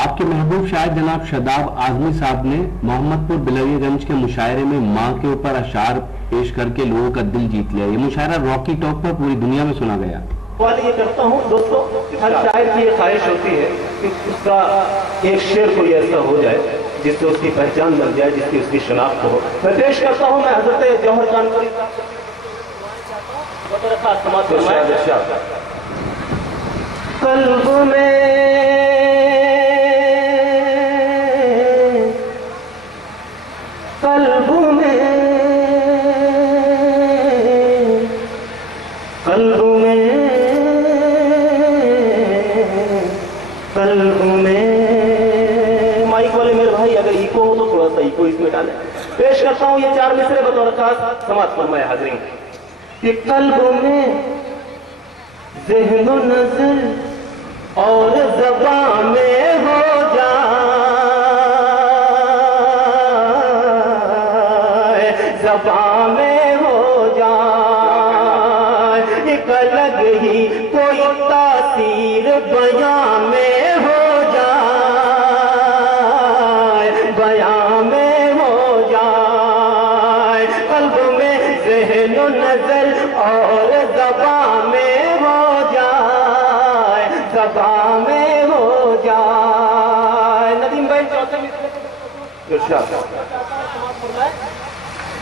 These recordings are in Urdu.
آپ کے محبوب شاعر جناب شاداب اعظمی صاحب نے محمدپور بلویہ گنج کے مشاعرے میں ماں کے اوپر اشعار پیش کر کے لوگوں کا دل جیت لیا. یہ مشاعرہ راکی ٹاک پر پوری دنیا میں سنا گیا. یہ کرتا ہوں دوستوں، ہر شاعر کی یہ خواہش ہوتی ہے کہ اس کا ایک شعر کوئی ایسا ہو جائے جس سے اس کی پہچان بن جائے، جس کی اس کی شناخت ہو. میں پیش کرتا ہوں، میں حضرت جوہر خان قلب میں مائک والے میرے بھائی اگر ایکو ہو تو تھوڑا سا ایکو اس میں ڈالیں. پیش کرتا ہوں یہ 4 مصرے بطور خاص سماعت فرمائے حاضرین. کہ قلب میں ذہن و نظر اور زبان میں ہو جائے، زبان میں ہو جائے، ایک الگ ہی کوئی تاثیر بیان میں ہو جائے، بیان میں ہو جائے. قلب میں ذہن و نظر اور زبان میں ہو جائے، زبان میں ہو جائے. ندیم بھائی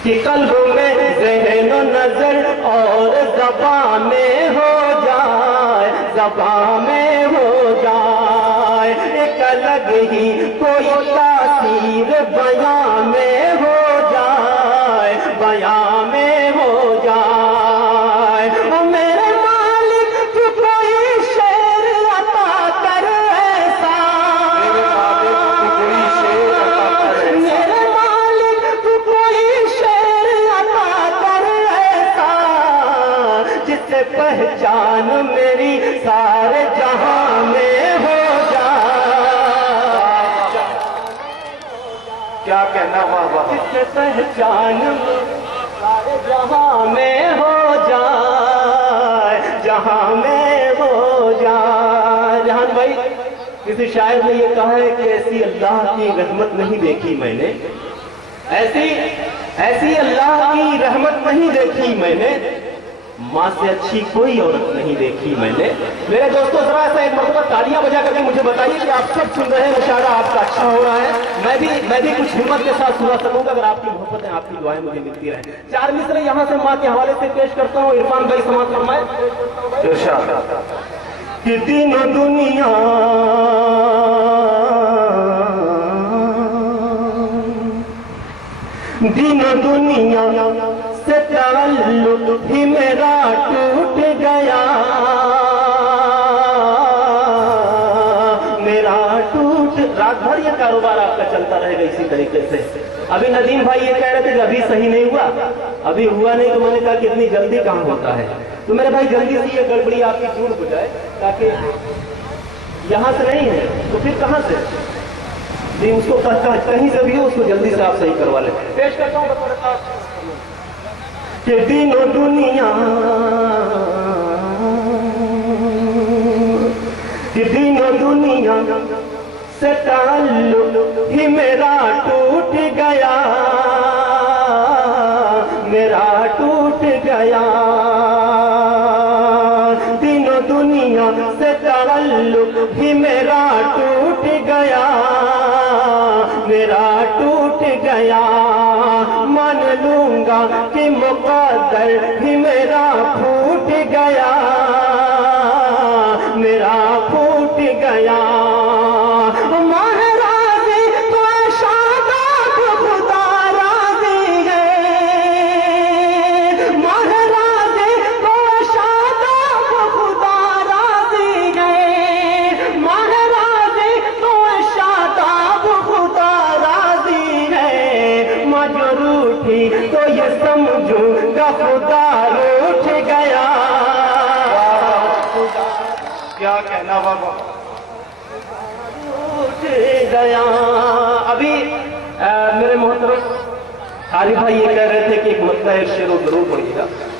کہ قلب میں ذہن و نظر اور زبان میں ہو جائے، زبان میں ہو جائے، ایک الگ ہی کوئی تاثیر بیان میں ہو جائے، بیان میں ہو جائے. میرے مالک تو کوئی شعر عطا کر ایسا، میرے مالک تو کوئی شعر عطا کر ایسا، جس سے پہچان میری سارے جہاں میں ہو جائے. کیا کہنا، واہ واہ. جس سے پہچان سارے جہاں میں ہو جائے، جہاں میں ہو جائے. جہان بھائی کسی شاعر نے یہ کہا ہے کہ ایسی اللہ کی رحمت نہیں دیکھی میں نے، ایسی اللہ کی رحمت نہیں دیکھی میں نے، ماں سے اچھی کوئی عورت نہیں دیکھی میں نے. میرے دوستوں ذرا ایسا ایک مرتبہ تالیاں بجا کر کے مجھے بتائیے کہ آپ سب سن رہے ہیں، مشاعرہ آپ کا اچھا ہو رہا ہے. میں بھی کچھ ہمت کے ساتھ سنا سکوں گا اگر آپ کی محبتیں، آپ کی دعائیں مجھے ملتی رہیں. 4 مصرے یہاں سے ماں کے حوالے سے پیش کرتا ہوں. عرفان بھائی سماعت فرمائے. کہ دین و دنیا دین و دنیا سے تعلق ہی میرا ٹوٹ گیا، میرا ٹوٹ. رات بھر یہ کاروبار آپ کا چلتا رہے گا اسی طریقے سے. ابھی ندیم بھائی یہ کہہ رہے تھے کہ ابھی صحیح نہیں ہوا، ابھی ہوا نہیں تو میں نے کہا کہ اتنی جلدی کام ہوتا ہے. تو میرے بھائی جلدی سے یہ گڑبڑی آپ کی دور ہو جائے، تاکہ یہاں سے نہیں ہے تو پھر کہاں سے اس کو کہیں سے بھی ہو، اس کو جلدی سے آپ صحیح کروا لیں. پیش کرتا ہوں کہ دین و دنیا کہ دین و دنیا سے تعلق ہی میرا ٹوٹ گیا، میرا ٹوٹ گیا. دین و دنیا سے تعلق ہی میرا ٹوٹ گیا، میرا ٹوٹ گیا. مان لوں گا کہ مقدر ہی میرا پھوٹ گیا، میرا پھوٹ گیا. تو یہ سمجھوں گا خدا روٹھ گیا. کیا کہنا بابا، روٹھ گیا. ابھی میرے محترم عارف بھائی یہ کہہ رہے تھے کہ ایک مطلع شعر ضرور پڑھیے گا.